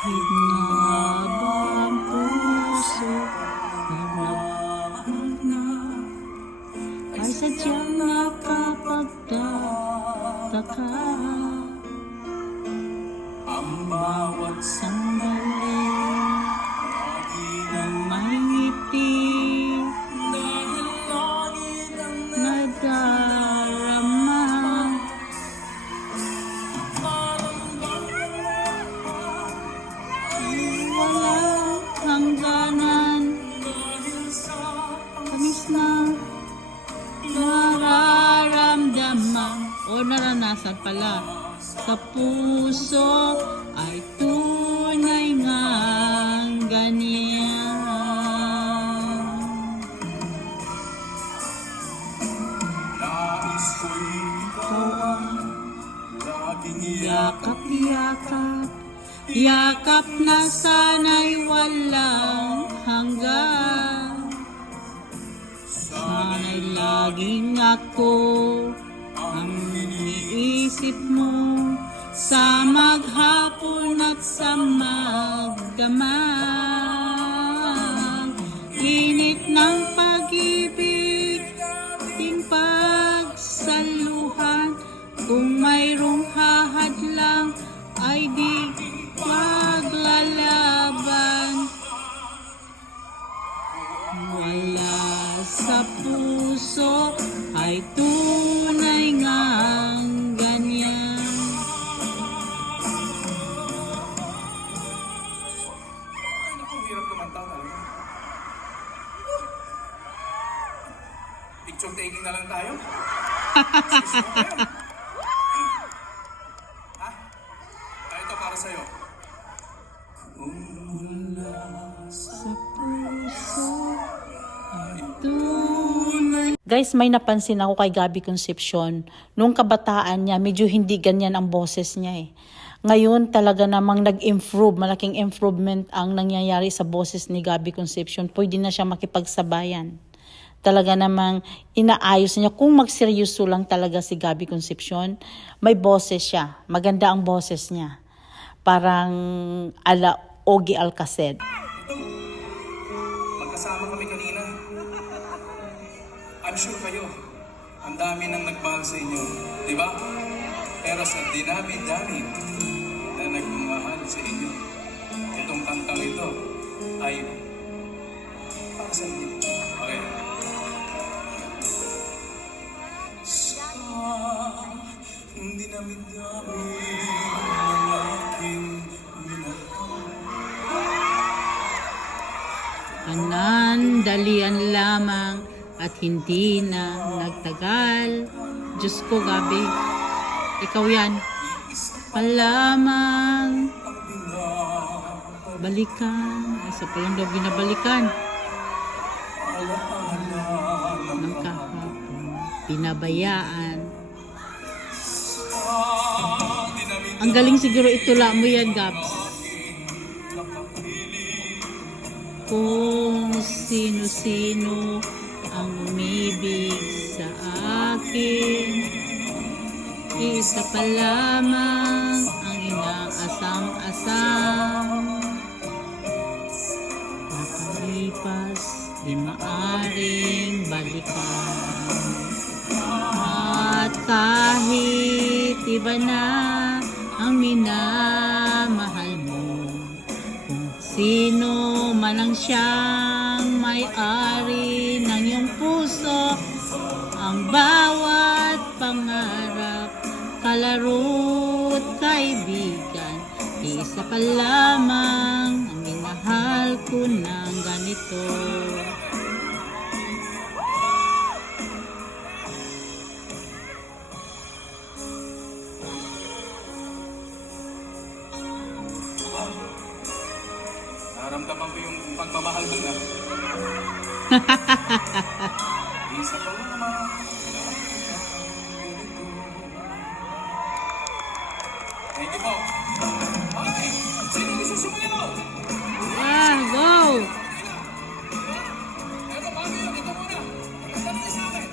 Kahit na ba ang puso na ay sadyang nakapagtataka. Ang bawat sandali ng may ngiti dahil lagi kang nadarama. Walang hangganan tamis na nararamdaman o naranasan pala sa puso ay tunay ngang ganyan. Nais ko'y ikaw ang laging yakap-yakap, yakap na sana'y walang hanggan. Sana'y laging ako ang iniisip mo sa maghapon at sa magdamag. Init ng pag-ibig, ting pagsaluhan, kung mayroong hahadlang ay di paglalaban. Wala sa puso ay tunay ngang ganyan. Ay, naku, hirap kumanta talaga. Picture taking na lang tayo. Excuse mo kayo. Ha? Ito para sa'yo. Sa puso ay tunay. Guys, may napansin ako kay Gabby Concepcion. Nung kabataan niya, medyo hindi ganyan ang boses niya eh. Ngayon talaga namang nag-improve, malaking improvement ang nangyayari sa boses ni Gabby Concepcion. Pwede na siya makipagsabayan. Talaga namang inaayos niya. Kung magseryoso lang talaga si Gabby Concepcion, may boses siya. Maganda ang boses niya. Parang ala Ogie Alcacid. Ito, magkasama kami kanina. I'm sure kayo, ang dami nang nagmahal sa inyo, di ba? Pero sa dinami-dami na nagmamahal sa inyo, itong kantang ito ay para sa inyo. Okay. Sa dinami-dami ng aking minahal. Panandalian lamang at hindi na nagtagal. Diyos ko, Gabi, ikaw yan. Palamang balikan. Isa pa lang daw binabalikan. Ng kahapon, pinabayaan. Ang galing siguro itula mo yan, Gabs. Kung sino-sino ang umibig sa akin, isa pa lamang ang inaasam-asam. Nakalipas, di maaring balikan. At kahit iba na ang minamahal mo, kung sino man ang siyang may-ari ng iyong puso, ang bawat pangarap, kalaro't kaibigan, isa pa lamang ang minahal ko ng ganito. Naramdaman ko yung pagmamahal dun, ha? Isa pa naman. Thank you po. Okay, sino gusto sumayaw? Go! Eto, bago yun, ito muna. Magkasama sa akin.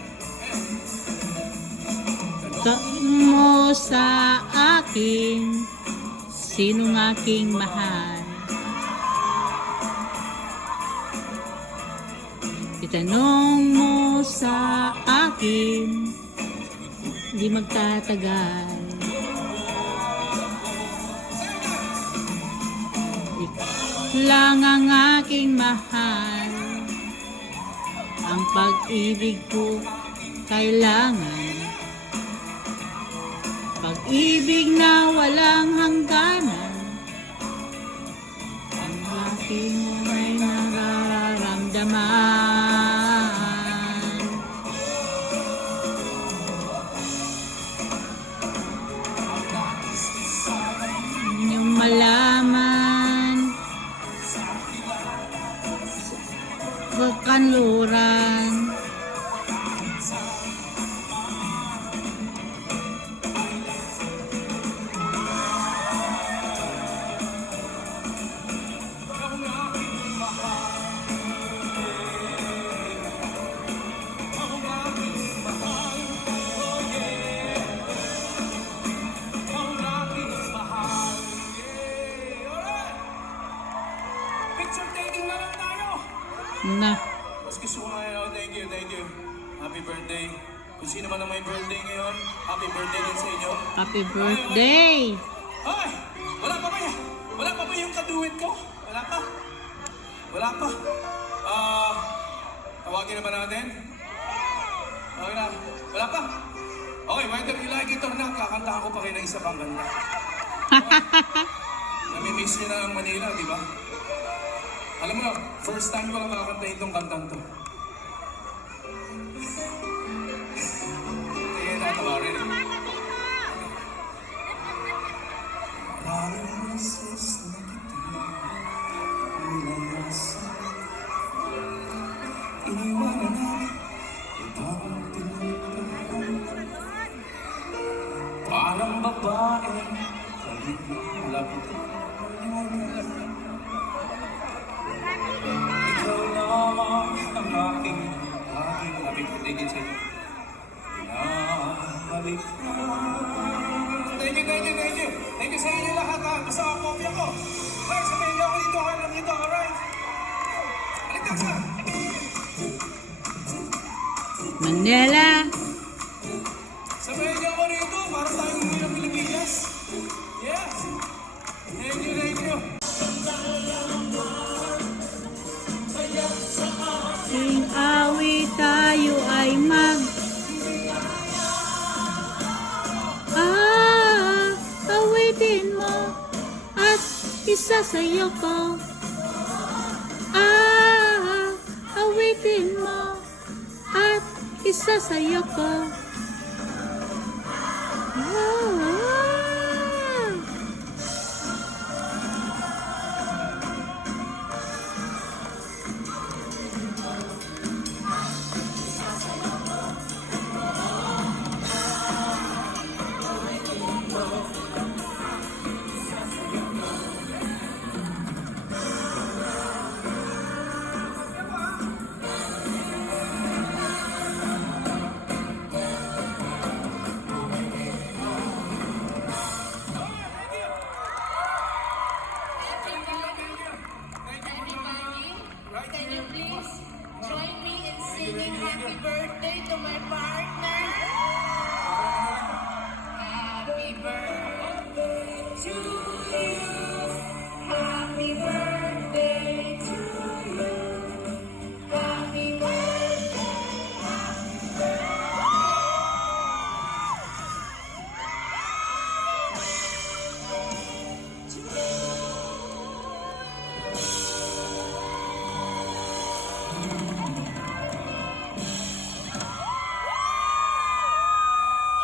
Mo sa akin, Sinong aking mahal? Itanong mo sa akin, di magtatagal. Ikaw lang ang aking mahal. Ang pag-ibig ko kailangan. Pag-ibig na walang hangganan. Ang aking may nararamdaman. Inyong malaman, huwag kanluran. Picture taking na lang tayo! Na. Mas gusto ko ngayon, thank you, thank you. Happy birthday. Kung sino man ang may birthday ngayon, happy birthday din sa inyo. Happy birthday! Ay! Wala pa ba yan? Wala pa ba yung kaduwit ko? Wala pa? Wala pa? Tawagin naman natin? Okay na. Wala pa? Okay, whether you like it or not, kakantahan ko pa kayo ng isa pang kanta. Namimiss niyo na ang Manila, di ba? Alam mo na, first time ko lang makakantahin itong kantang to. Kaya natawa rin. Maraming beses na kita nilayasan. Iniwanan na ibang tinutulungan. Parang babae, lapit ikaw lamang ang aking happy birthday din sa inyo. Pinabalik na. Thank you, thank you, thank you. Thank you sa inyo lahat ha. Basta ang kopya ko. Right, sabihin niyo ako dito, alam nito, alright? Balik na sa. Manila. Sabihin niyo ako rito, para tayong umuwi ng Pilipinas. Yes. Thank you, thank you. Tuwing awit tayo ay awitin mo at isasayaw ko. Awitin mo at isasayaw ko. Can you please join me in singing happy birthday to my partner? Happy birthday to you. Happy birthday to you. Happy birthday.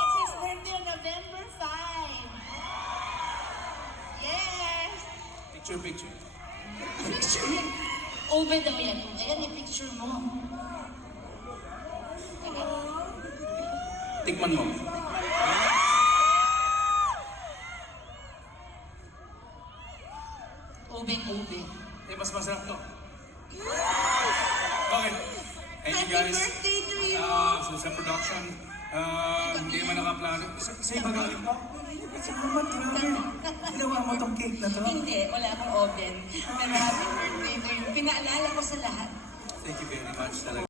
It's his birthday on November 5. Yes. Picture, picture. Picture mo. Ube daw yan. Ayan yung picture mo. Tikman mo. Ube. Mas masarap to. Okay. Thank you Happy guys. birthday to you. So sa production, Hindi man nakaplano. Sa iba galing pa? Kasi naman, grabe. Ginawa mo tong cake na to? Hindi, wala akong oven. Pero happy birthday to you. Pinaalala ko sa lahat. Thank you very much talaga.